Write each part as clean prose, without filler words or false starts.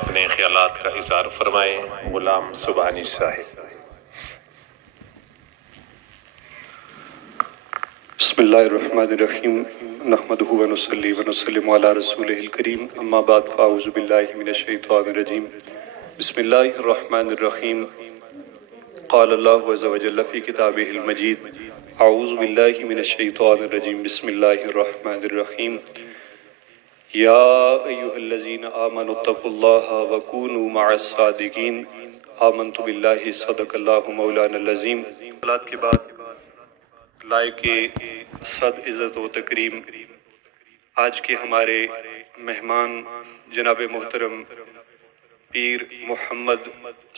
اپنے خیالات کا اظہار فرمائیں۔ غلام سبحانی صاحب۔ بسم اللہ الرحمن الرحیم نحمدہ ونصلی ونسلم علی رسولہ الکریم اما بعد فاعوذ باللہ من الشیطان الرجیم بسم اللہ الرحمن الرحیم قال اللہ عز وجل فی کتابہ المجید اعوذ باللہ من الشیطان الرجیم بسم اللہ الرحمن الرحیم یا ایہا الذین آمنوا اتقوا اللہ وکونوا مع الصادقین آمنت باللہ صدق اللہ مولانا العظیم۔ صلاۃ کے بعد لائق صد عزت و تکریم آج کے ہمارے مہمان جناب محترم پیر محمد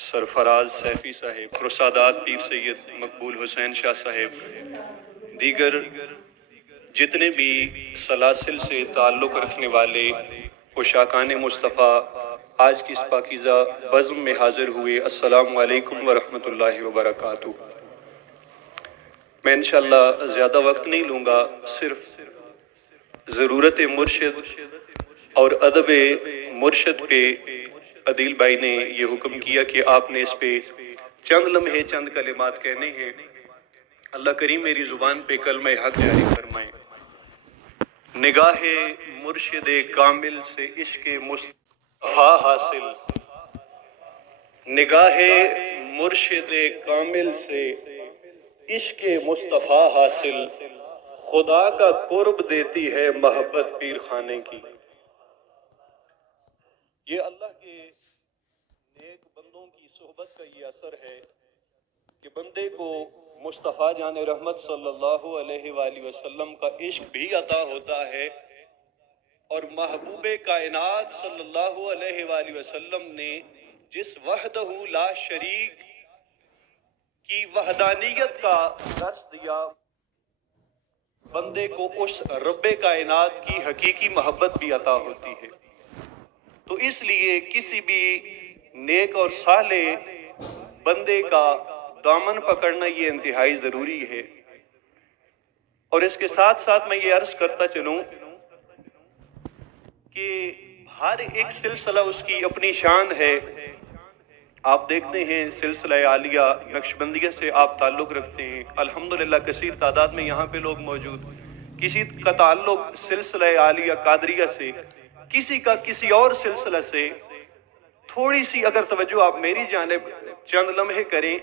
سرفراز سیفی صاحب، خرسادات پیر سید مقبول حسین شاہ صاحب، دیگر جتنے بھی سلاسل سے تعلق رکھنے والے عشاقان مصطفیٰ آج کی اس پاکیزہ بزم میں حاضر ہوئے، السلام علیکم ورحمۃ اللہ وبرکاتہ۔ میں انشاءاللہ زیادہ وقت نہیں لوں گا، صرف ضرورت مرشد اور ادب مرشد پہ عدیل بھائی نے یہ حکم کیا کہ آپ نے اس پہ چند لمحے چند کلمات کہنے ہیں۔ اللہ کریم میری زبان پہ کلمہ حق جاری فرمائیں۔ نگاہ مرشد کامل سے عشق مصطفیٰ حاصل، نگاہ مرشد کامل سے عشق مصطفیٰ حاصل، خدا کا قرب دیتی ہے محبت پیر خانے کی۔ یہ اللہ کے نیک بندوں کی صحبت کا یہ اثر ہے کہ بندے کو مصطفیٰ جان رحمت صلی اللہ علیہ وآلہ وسلم کا عشق بھی عطا ہوتا ہے، اور محبوب کائنات صلی اللہ علیہ وآلہ وسلم نے جس وحدہ لا شریک کی وحدانیت کا درس دیا، بندے کو اس رب کائنات کی حقیقی محبت بھی عطا ہوتی ہے۔ تو اس لیے کسی بھی نیک اور صالح بندے کا دامن پکڑنا یہ انتہائی ضروری ہے۔ اور اس کے ساتھ ساتھ میں یہ عرض کرتا چلوں کہ ہر ایک سلسلہ اس کی اپنی شان ہے۔ آپ دیکھتے ہیں سلسلہ عالیہ نقشبندیہ سے آپ تعلق رکھتے ہیں، الحمدللہ کثیر تعداد میں یہاں پہ لوگ موجود، کسی کا تعلق سلسلہ عالیہ قادریہ سے، کسی کا کسی اور سلسلہ سے۔ تھوڑی سی اگر توجہ آپ میری جانب چند لمحے کریں،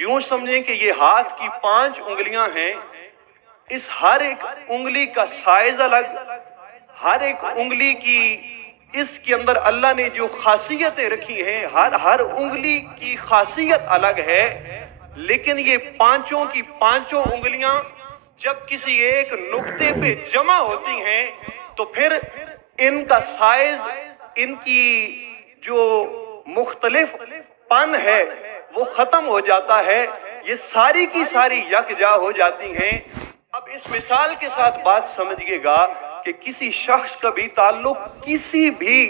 یوں سمجھیں کہ یہ ہاتھ کی 5 انگلیاں ہیں، اس ہر ایک انگلی کا سائز الگ، ہر ایک انگلی کی اس کے اندر اللہ نے جو خاصیتیں رکھی ہیں، ہر انگلی کی خاصیت الگ ہے، لیکن یہ پانچوں کی پانچوں انگلیاں جب کسی ایک نقطے پہ جمع ہوتی ہیں تو پھر ان کا سائز، ان کی جو مختلف پن ہے وہ ختم ہو جاتا ہے، یہ ساری کی ساری یکجا ہو جاتی ہیں۔ اب اس مثال کے ساتھ بات سمجھئے گا کہ کسی شخص کا بھی تعلق کسی بھی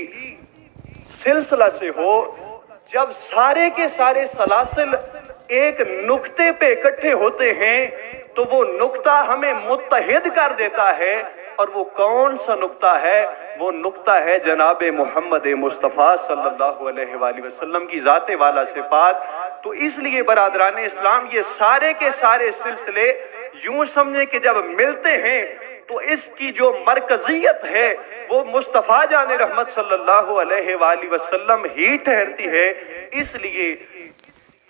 سلسلہ سے ہو، جب سارے کے سارے سلاسل ایک نقطے پہ اکٹھے ہوتے ہیں تو وہ نقطہ ہمیں متحد کر دیتا ہے، اور وہ کون سا نقطہ ہے؟ وہ نقطہ ہے جناب محمد مصطفیٰ صلی اللہ علیہ وآلہ وسلم کی ذات والا صفات۔ تو اس لیے برادران اسلام یہ سارے کے سارے سلسلے یوں سمجھیں کہ جب ملتے ہیں تو اس کی جو مرکزیت ہے وہ مصطفیٰ جان رحمت صلی اللہ علیہ وآلہ وسلم ہی ٹھہرتی ہے۔ اس لیے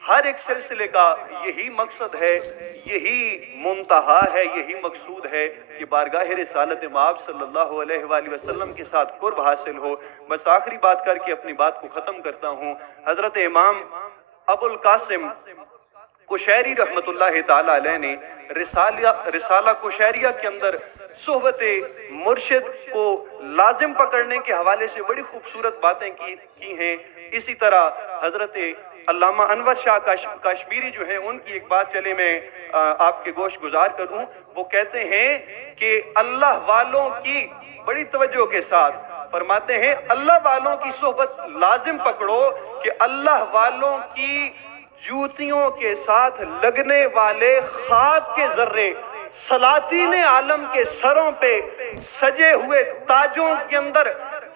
ہر ایک سلسلے کا یہی مقصد ہے، یہی منتہا ہے، یہی مقصود ہے کہ بارگاہ رسالت مآب صلی اللہ علیہ وآلہ وسلم کے ساتھ قرب حاصل ہو۔ بس آخری بات کر کے اپنی بات کو ختم کرتا ہوں۔ حضرت امام ابو القاسم قشیری رحمت اللہ تعالی علیہ نے رسالہ قشیریہ کے اندر صحبت مرشد کو لازم پکڑنے کے حوالے سے بڑی خوبصورت باتیں کی ہیں۔ اسی طرح حضرت علامہ انور شاہ کشمیری جو ہیں، ان کی ایک بات چلے میں آپ کے گوش گزار کروں۔ وہ کہتے ہیں کہ اللہ والوں کی، بڑی توجہ کے ساتھ فرماتے ہیں، اللہ والوں کی صحبت لازم پکڑو کہ اللہ والوں کی جوتیوں کے ساتھ لگنے والے خاک کے ذرے سلاطین عالم کے سروں پہ سجے ہوئے تاجوں کے اندر